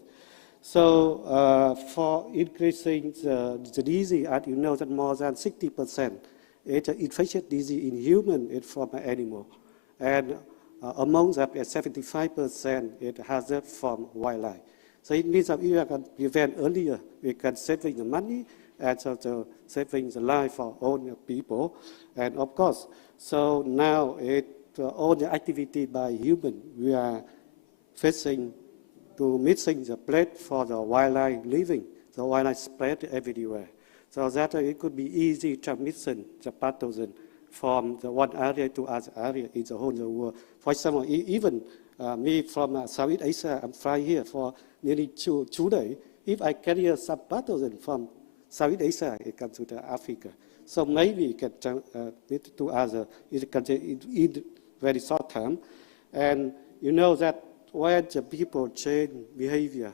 So for increasing the disease, as you know that more than 60% it's an infectious disease in human, it's from an animal. And among that, 75% it has it from wildlife. So it means that if we can prevent earlier, we can save the money and so to saving the life for all the people. And of course, so now all the activity by human, we are facing to missing the place for the wildlife living. The wildlife spread everywhere. So that it could be easy transmission, the pathogen from the one area to other area in the whole world. For example, even me from Southeast Asia, I'm flying here for nearly two days. If I carry some pathogen from Southeast Asia, it comes to Africa. So maybe it can transmit to other in very short time. And you know that when the people change behavior,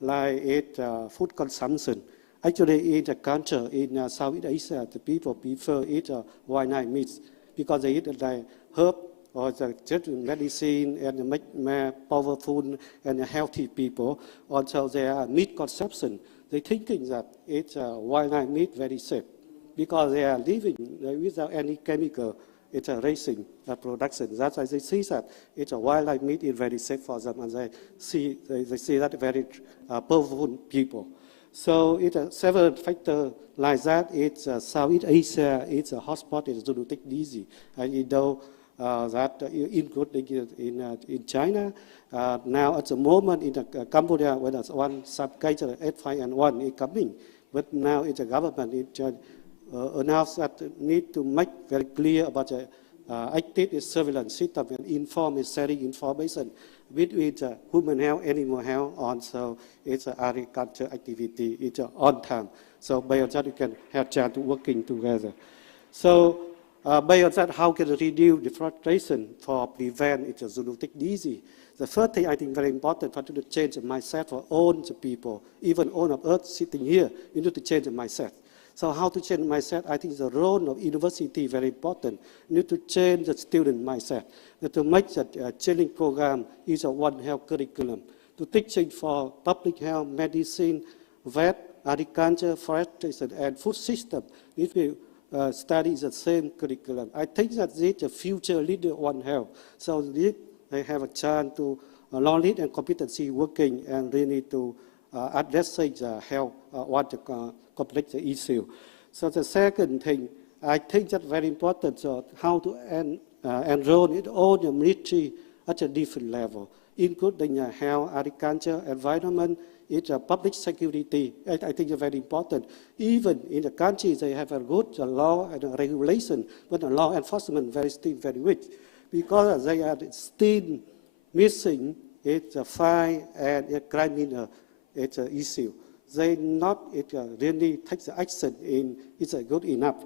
like food consumption, actually in the culture in Southeast Asia, the people prefer eat wildlife meat because they eat like herb or the medicine and make more powerful and healthy people. Also, their meat consumption, they thinking that it's wildlife meat very safe because they are living without any chemical. It's a raising production. That's why they see that it's a wildlife meat is very safe for them, and they see that very powerful people. So it's several factors like that. It's Southeast Asia. It's a hotspot in zoonotic disease. And you know that including in China. Now at the moment in Cambodia, when there's one subculture H5N1 is coming, but now it's a government announced that need to make very clear about the active surveillance system and inform and sharing information between human health, animal health. Also, it's an agriculture activity. It's on time. So by that, you can have chance to working together. So by that, how can we reduce deforestation for prevent it's a zoonotic disease? The first thing I think very important for to change the mindset for all the people, even all of us sitting here, you need to change the mindset. So how to change mindset? I think the role of university very important. You need to change the student mindset. To make the training program is a One Health curriculum. To teaching for public health, medicine, vet, agriculture, forestation, and food system. If you study the same curriculum, I think that this is the future leader of One Health. So they have a chance to knowledge and competency working and really to addressing the health, what the complex issue. So the second thing, I think that's very important, so how to enroll in all the military at a different level, including health, agriculture, environment, it's public security. I think it's very important. Even in the countries, they have a good law and regulation, but the law enforcement still very weak because they are still missing it's a fine and a criminal it's an issue. They not really take the action in it's good enough.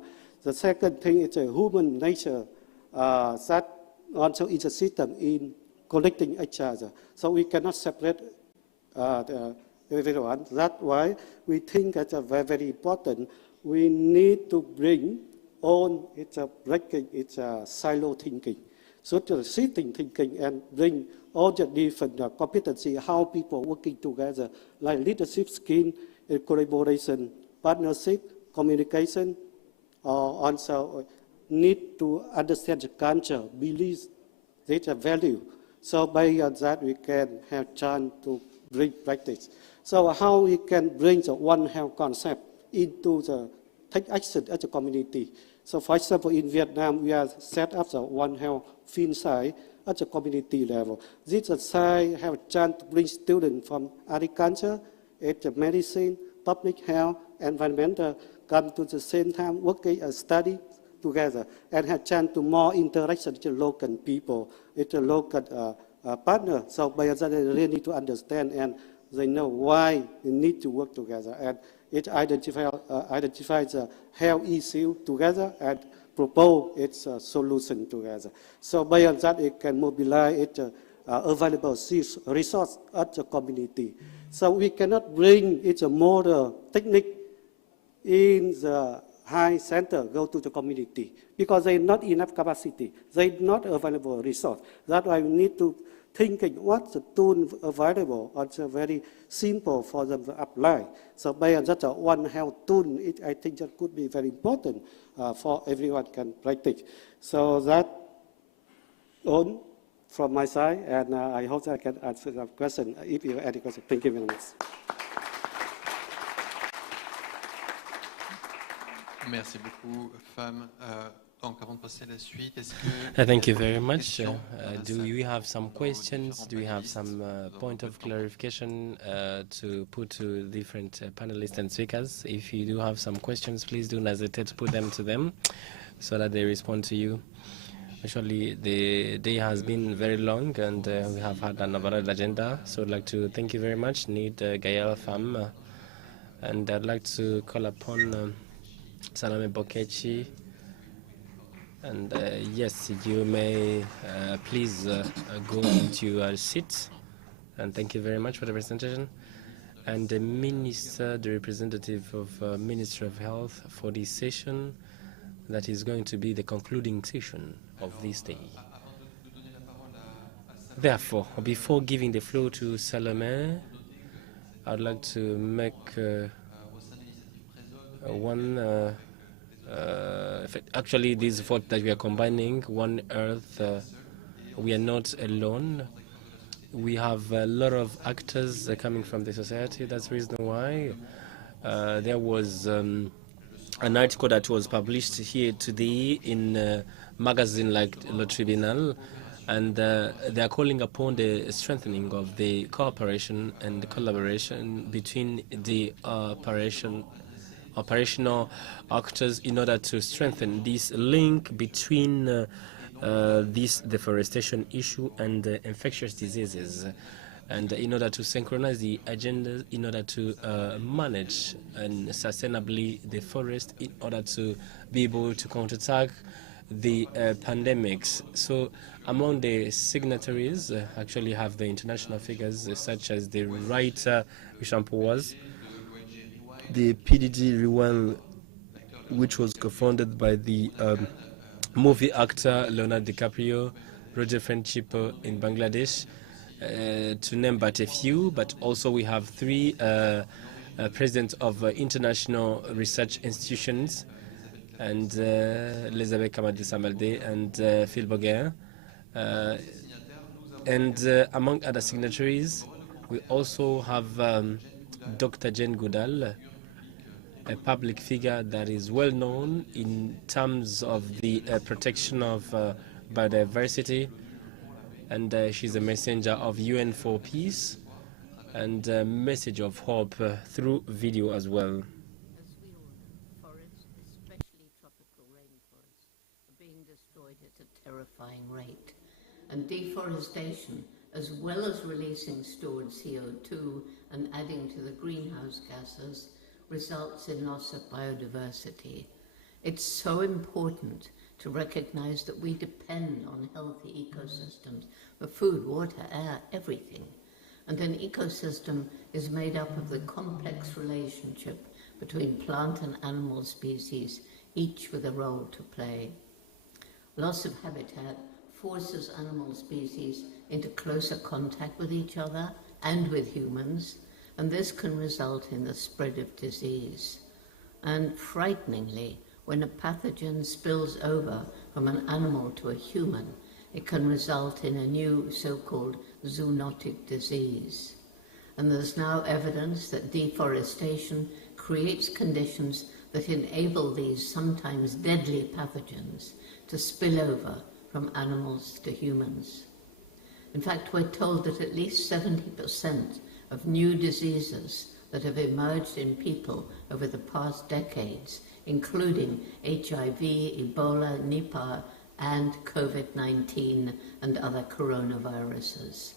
The second thing is a human nature that also is a system in collecting each other. So we cannot separate everyone. That's why we think that's very, very important. We need to bring on breaking silo thinking. So to sitting thinking and bring all the different competency, how people working together, like leadership skill, collaboration, partnership, communication, also need to understand the culture, beliefs, data value. So by that we can have chance to bring practice. So how we can bring the One Health concept into the take action as a community. So for example, in Vietnam, we have set up the One Health field site at the community level. This site have a chance to bring students from agriculture, medicine, public health, environmental, come to the same time, working and study together, and have chance to more interaction with the local people, with the local partner. So by that, they really need to understand and they know why they need to work together. And it identifies the health issue together and propose its solution together. So by that, it can mobilize its available resource at the community. So we cannot bring its model technique in the high center, go to the community, because they not enough capacity. They not available resource. That's why we need to thinking what's the tool available. It's very simple for them to apply. So by that One Health tool, I think that could be very important for everyone can practice. So that all from my side, and I hope that I can answer the question. If you have any question, thank you very much. Merci beaucoup, femme. Donc, avant de passer à la suite, est-ce que... Thank you very much. Do we have some questions? Do we have some point of clarification to put to different panelists and speakers? If you do have some questions, please do not hesitate to put them to them so that they respond to you. Actually, the day has been very long and we have had an overall agenda. So I'd like to thank you very much, Need Gael Pham. And I'd like to call upon Salome Bokechi. And yes, you may please go into your seat. And thank you very much for the presentation. And the Minister, the representative of Ministry of Health for this session, that is going to be the concluding session of this day. Therefore, before giving the floor to Salome, I'd like to make actually this vote that we are combining, One Earth, we are not alone. We have a lot of actors coming from the society. That's the reason why there was an article that was published here today in a magazine like Le Tribunal, and they are calling upon the strengthening of the cooperation and the collaboration between the operational actors in order to strengthen this link between this deforestation issue and infectious diseases, and in order to synchronize the agenda, in order to manage and sustainably the forest, in order to be able to counterattack the pandemics. So among the signatories actually have the international figures such as the writer Richampoise, the PDG Rewan, which was co-founded by the movie actor Leonardo DiCaprio, Roger Friendship in Bangladesh, to name but a few. But also we have three presidents of international research institutions, and Elizabeth Kamadi Samalde and Phil Boguer. And among other signatories, we also have Dr. Jane Goodall, a public figure that is well known in terms of the protection of biodiversity, and she's a messenger of UN for Peace and a message of hope through video as well. As we all know, forests, especially tropical rainforests, are being destroyed at a terrifying rate. And deforestation, as well as releasing stored CO2 and adding to the greenhouse gases, results in loss of biodiversity. It's so important to recognize that we depend on healthy ecosystems for food, water, air, everything. And an ecosystem is made up of the complex relationship between plant and animal species, each with a role to play. Loss of habitat forces animal species into closer contact with each other and with humans, and this can result in the spread of disease. And frighteningly, when a pathogen spills over from an animal to a human, it can result in a new so-called zoonotic disease. And there's now evidence that deforestation creates conditions that enable these sometimes deadly pathogens to spill over from animals to humans. In fact, we're told that at least 70% of new diseases that have emerged in people over the past decades, including HIV, Ebola, Nipah, and COVID-19 and other coronaviruses.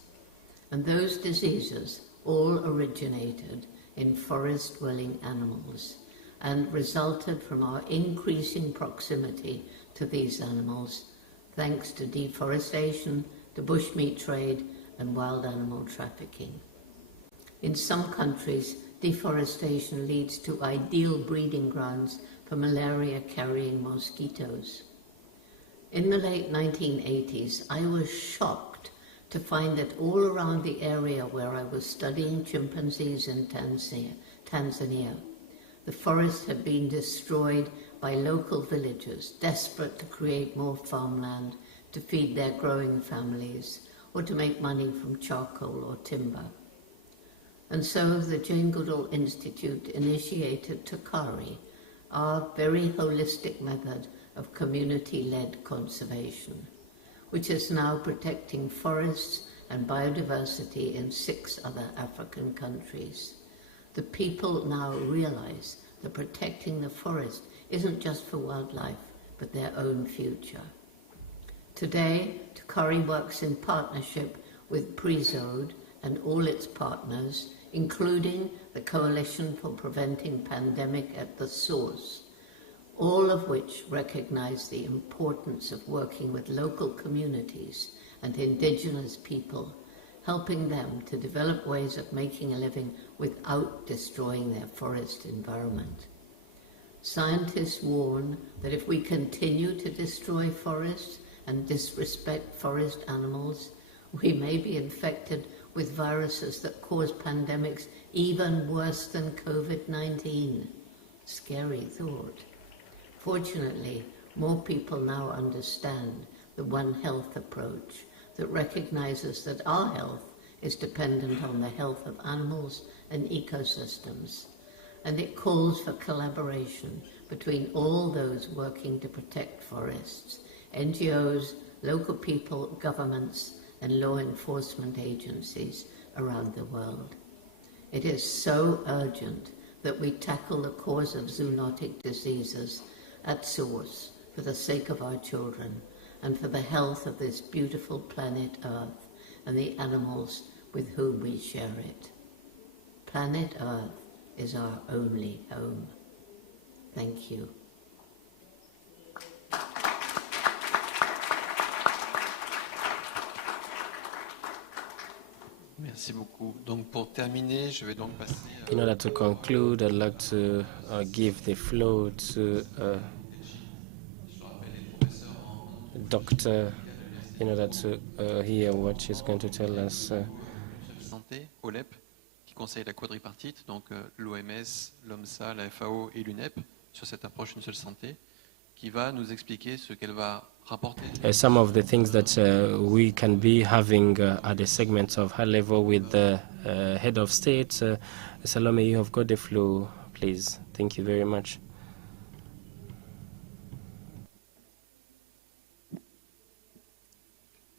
And those diseases all originated in forest-dwelling animals and resulted from our increasing proximity to these animals, thanks to deforestation, the bushmeat trade, and wild animal trafficking. In some countries, deforestation leads to ideal breeding grounds for malaria-carrying mosquitoes. In the late 1980s, I was shocked to find that all around the area where I was studying chimpanzees in Tanzania, the forest had been destroyed by local villagers desperate to create more farmland to feed their growing families or to make money from charcoal or timber. And so the Jane Goodall Institute initiated Takari, our very holistic method of community-led conservation, which is now protecting forests and biodiversity in 6 other African countries. The people now realize that protecting the forest isn't just for wildlife, but their own future. Today, Tukari works in partnership with PREZODE and all its partners, including the Coalition for Preventing Pandemic at the Source, all of which recognize the importance of working with local communities and indigenous people, helping them to develop ways of making a living without destroying their forest environment. Scientists warn that if we continue to destroy forests and disrespect forest animals, we may be infected with viruses that cause pandemics even worse than COVID-19. Scary thought. Fortunately, more people now understand the One Health approach that recognizes that our health is dependent on the health of animals and ecosystems, and it calls for collaboration between all those working to protect forests, NGOs, local people, governments, and law enforcement agencies around the world. It is so urgent that we tackle the cause of zoonotic diseases at source for the sake of our children and for the health of this beautiful planet Earth and the animals with whom we share it. Planet Earth is our only home. Thank you. Merci beaucoup. Donc pour terminer, je vais donc passer. In order to conclude, I'd like to give the floor to Doctor in order to hear what she's going to tell us. Santé, OLEP, qui conseille la quadripartite, donc l'OMS, l'OMSA, la FAO et l'UNEP, sur cette approche une seule santé, qui va nous expliquer ce qu'elle va rapporter. Some of the things that we can be having at the segments of high level with the head of state. Salome, you have got the floor, please. Thank you very much.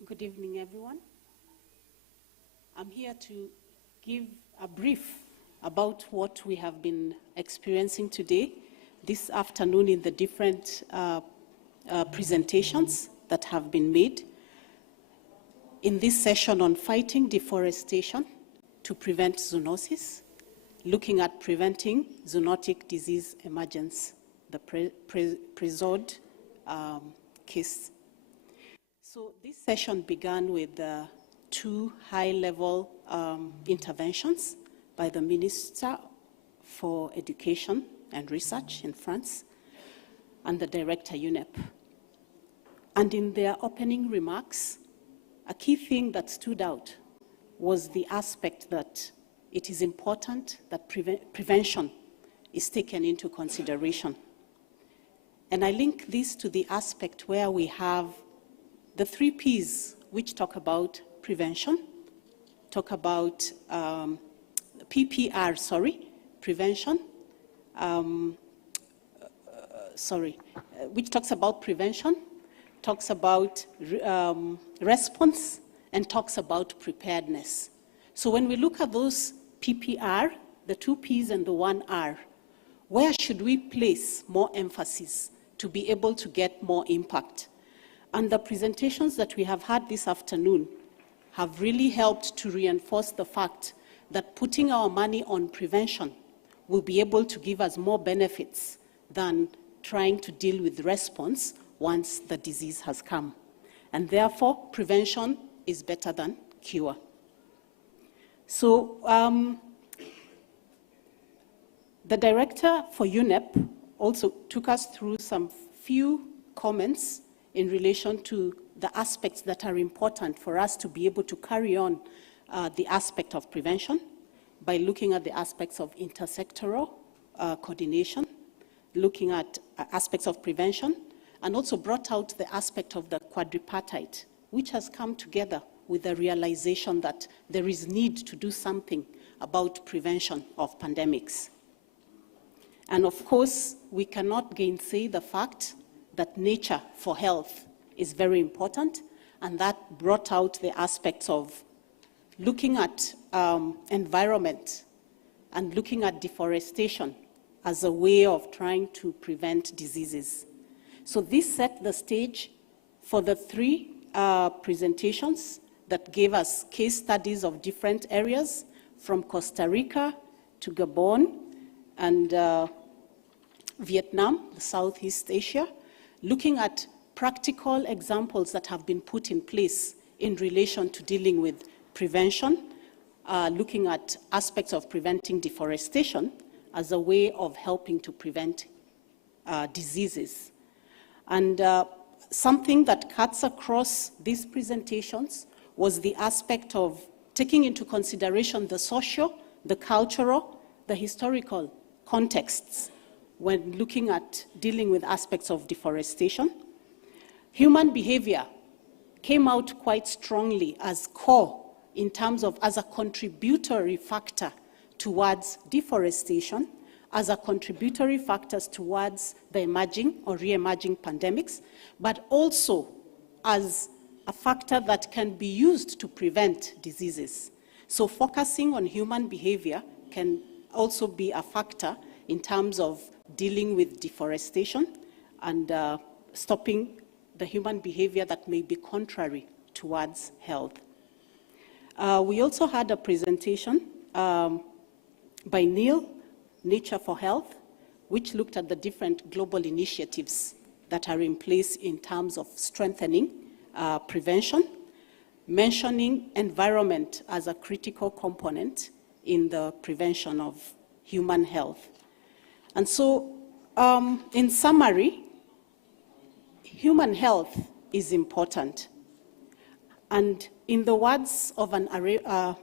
Good evening, everyone. I'm here to give a brief about what we have been experiencing today, this afternoon, in the different presentations that have been made in this session on fighting deforestation to prevent zoonosis, looking at preventing zoonotic disease emergence, the PREZODE case. So this session began with 2 high-level interventions by the Minister for Education and Research in France and the Director UNEP. And in their opening remarks, a key thing that stood out was the aspect that it is important that prevention is taken into consideration. And I link this to the aspect where we have the 3 Ps, which talk about prevention, talk about prevention, which talks about prevention, talks about response, and talks about preparedness. So when we look at those PPR, the 2 Ps and the 1 R, where should we place more emphasis to be able to get more impact? And the presentations that we have had this afternoon have really helped to reinforce the fact that putting our money on prevention will be able to give us more benefits than trying to deal with response once the disease has come. And therefore, prevention is better than cure. So the director for UNEP also took us through some few comments in relation to the aspects that are important for us to be able to carry on the aspect of prevention by looking at the aspects of intersectoral coordination, looking at aspects of prevention, and also brought out the aspect of the quadripartite, which has come together with the realization that there is need to do something about prevention of pandemics. And of course, we cannot gainsay the fact that nature for health is very important, and that brought out the aspects of looking at environment and looking at deforestation as a way of trying to prevent diseases. So this set the stage for the three presentations that gave us case studies of different areas, from Costa Rica to Gabon and Vietnam, Southeast Asia, looking at practical examples that have been put in place in relation to dealing with prevention, looking at aspects of preventing deforestation as a way of helping to prevent diseases. And something that cuts across these presentations was the aspect of taking into consideration the social, the cultural, the historical contexts when looking at dealing with aspects of deforestation. Human behavior came out quite strongly as core in terms of as a contributory factor towards deforestation, as a contributory factors towards the emerging or re-emerging pandemics, but also as a factor that can be used to prevent diseases. So focusing on human behavior can also be a factor in terms of dealing with deforestation and stopping the human behavior that may be contrary towards health. We also had a presentation by Neil, Nature for Health, which looked at the different global initiatives that are in place in terms of strengthening prevention, mentioning environment as a critical component in the prevention of human health. And so, in summary, human health is important. And in the words of an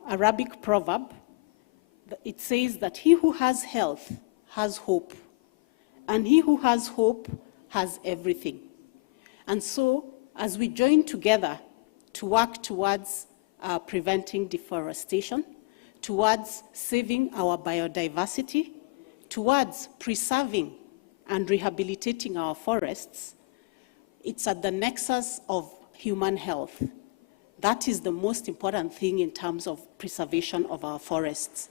Arabic proverb, it says that he who has health has hope, and he who has hope has everything. And so, as we join together to work towards preventing deforestation, towards saving our biodiversity, towards preserving and rehabilitating our forests, it's at the nexus of human health. That is the most important thing in terms of preservation of our forests.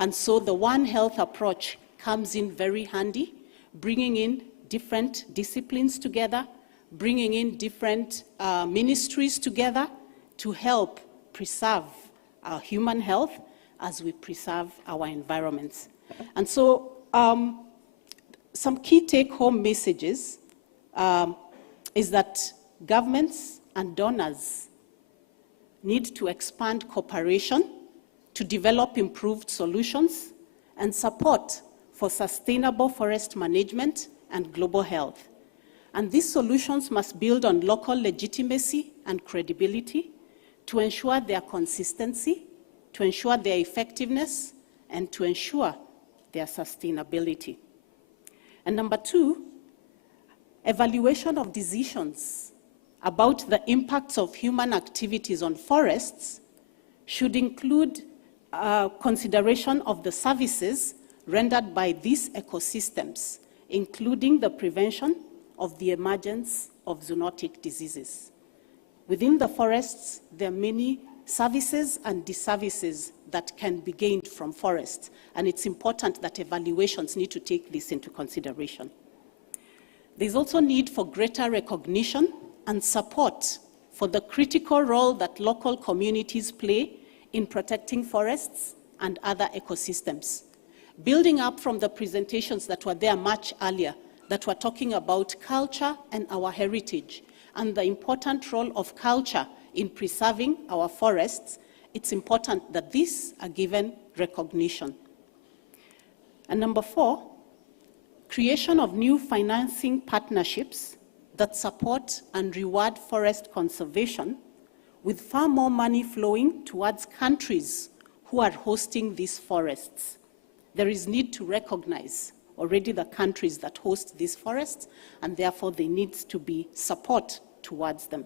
And so the One Health approach comes in very handy, bringing in different disciplines together, bringing in different ministries together to help preserve our human health as we preserve our environments. And so some key take-home messages is that governments and donors need to expand cooperation to develop improved solutions and support for sustainable forest management and global health. And these solutions must build on local legitimacy and credibility to ensure their consistency, to ensure their effectiveness, and to ensure their sustainability. And number two, evaluation of decisions about the impacts of human activities on forests should include consideration of the services rendered by these ecosystems, including the prevention of the emergence of zoonotic diseases. Within the forests, there are many services and disservices that can be gained from forests, and it's important that evaluations need to take this into consideration. There's also need for greater recognition and support for the critical role that local communities play in protecting forests and other ecosystems. Building up from the presentations that were there much earlier, that were talking about culture and our heritage, and the important role of culture in preserving our forests, it's important that these are given recognition. And number four, creation of new financing partnerships that support and reward forest conservation, with far more money flowing towards countries who are hosting these forests. There is need to recognize already the countries that host these forests, and therefore there needs to be support towards them.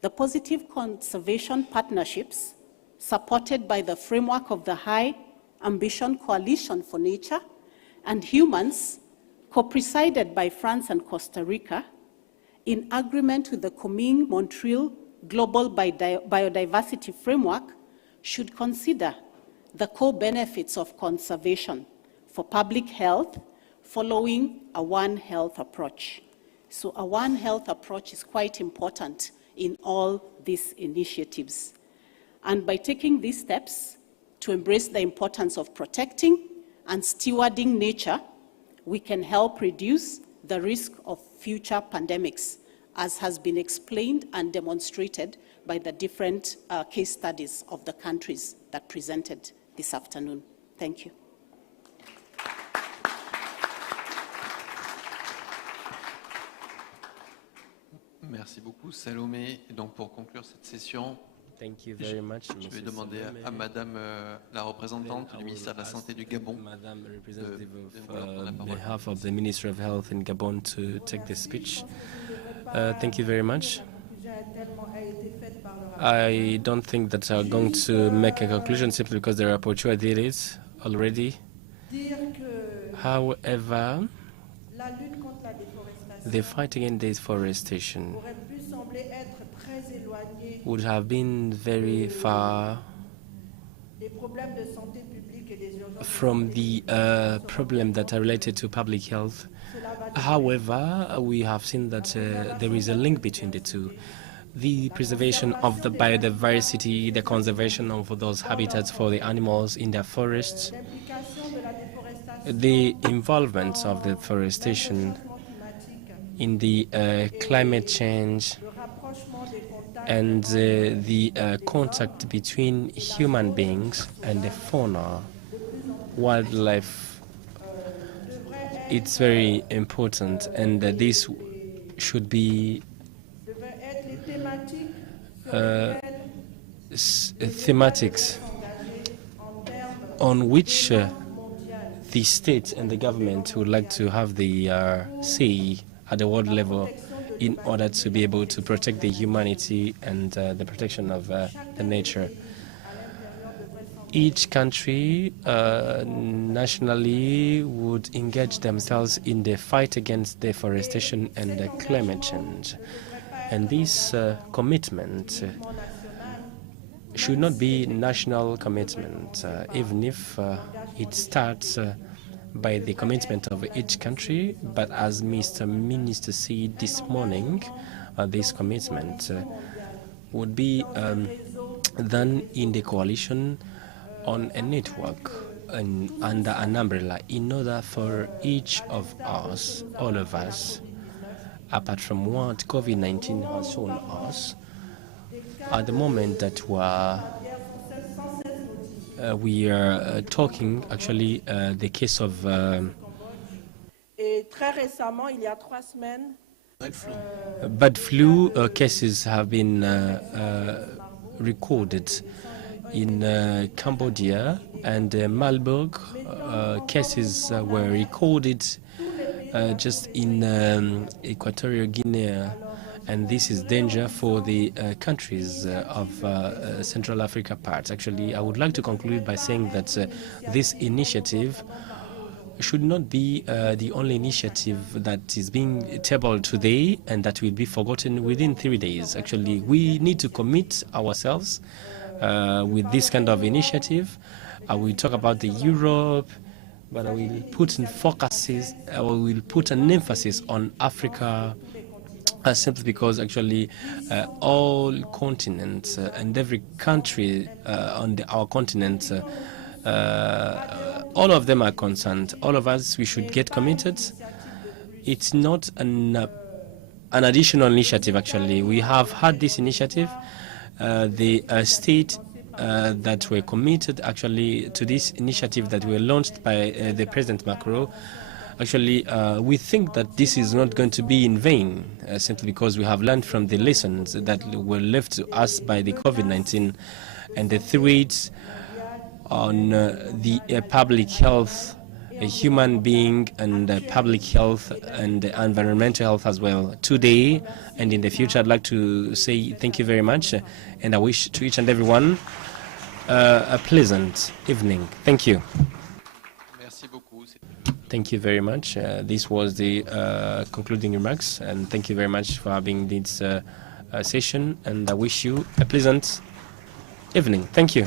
The positive conservation partnerships, supported by the framework of the High Ambition Coalition for Nature and humans, co-presided by France and Costa Rica, in agreement with the Kunming-Montreal Global Biodiversity Framework, should consider the core benefits of conservation for public health following a One Health approach. So a One Health approach is quite important in all these initiatives. And by taking these steps to embrace the importance of protecting and stewarding nature, we can help reduce the risk of future pandemics, as has been explained and demonstrated by the different case studies of the countries that presented this afternoon. Thank you. Merci beaucoup, Salomé. Et donc, pour conclure cette session, Thank you very much, je vais demander à Madame la représentante du ministère de la Santé du Gabon, Madame representative of behalf of the Ministry of Health in Gabon, to take the speech. Thank you very much. I don't think that I'm going to make a conclusion simply because the rapporteur did it already. However, the fight against deforestation would have been very far from the problem that are related to public health. However, we have seen that there is a link between the two. The preservation of the biodiversity, the conservation of those habitats for the animals in the forests, the involvement of deforestation in the climate change, and the contact between human beings and the fauna, wildlife, it's very important, and this should be thematics on which the state and the government would like to have the say at the world level in order to be able to protect the humanity and the protection of the nature. Each country nationally would engage themselves in the fight against deforestation and climate change. And this commitment should not be national commitment, even if it starts by the commitment of each country, but as Mr. Minister said this morning, this commitment would be done in the coalition on a network and under an umbrella, in order for each of us, all of us, apart from what COVID-19 has shown us, at the moment that we are talking, actually, the case of bird flu cases have been recorded in Cambodia, and Marburg cases were recorded just in Equatorial Guinea. And this is danger for the countries of Central Africa part. Actually, I would like to conclude by saying that this initiative should not be the only initiative that is being tabled today and that will be forgotten within 3 days. Actually, we need to commit ourselves with this kind of initiative. I will talk about the Europe, but I will put in focuses, I will put an emphasis on Africa, simply because actually all continents and every country on our continent, all of them are concerned. All of us, we should get committed. It's not an additional initiative, actually. We have had this initiative. The state that were committed actually to this initiative that were launched by the President Macron. Actually, we think that this is not going to be in vain, simply because we have learned from the lessons that were left to us by the COVID-19 and the threats on the public health, human being, and public health and environmental health as well. Today and in the future, I'd like to say thank you very much, and I wish to each and everyone a pleasant evening. Thank you. Merci beaucoup. Thank you very much. This was the concluding remarks, and thank you very much for having this session, and I wish you a pleasant evening. Thank you.